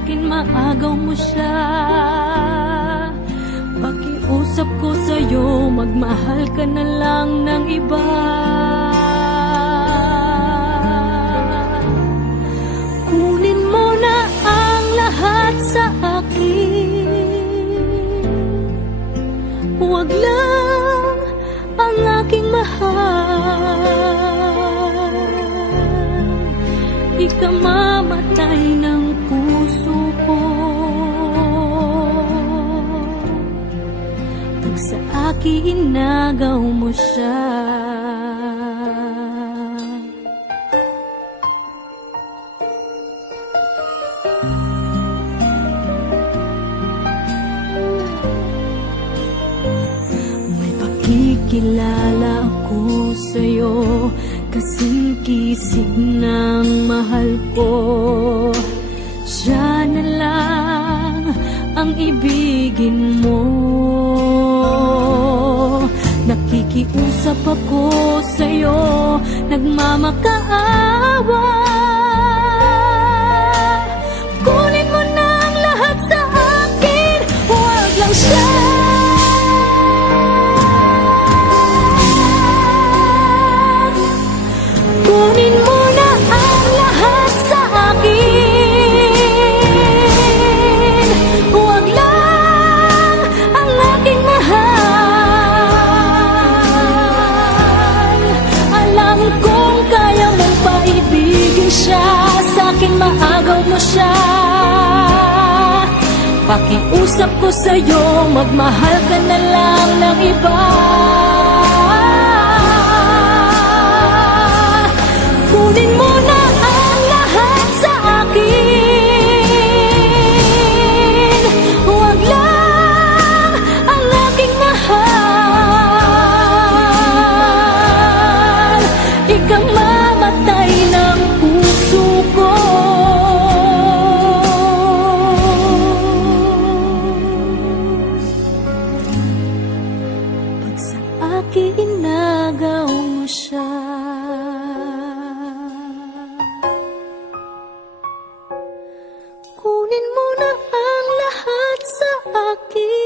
akin maagaw mo siya. Pakiusap ko sa'yo Magmahal ka na lang ng iba. Kunin mo na ang lahat sa akin. Huwag lang ang aking mahal. Ikamamatay ng puso ko. Pag sa akin inagaw mo siya. May pakikilala ako sa'yo Kasing kisig ng mahal ko ibigin mo. Nakikiusap ako sa'yo Nagmamakaawa siya Sa akin maagaw mo siya. Pakiusap ko sa'yo Magmahal ka na lang ng iba. Kunin akin inagaw mo siya. Kunin mo na ang lahat sa akin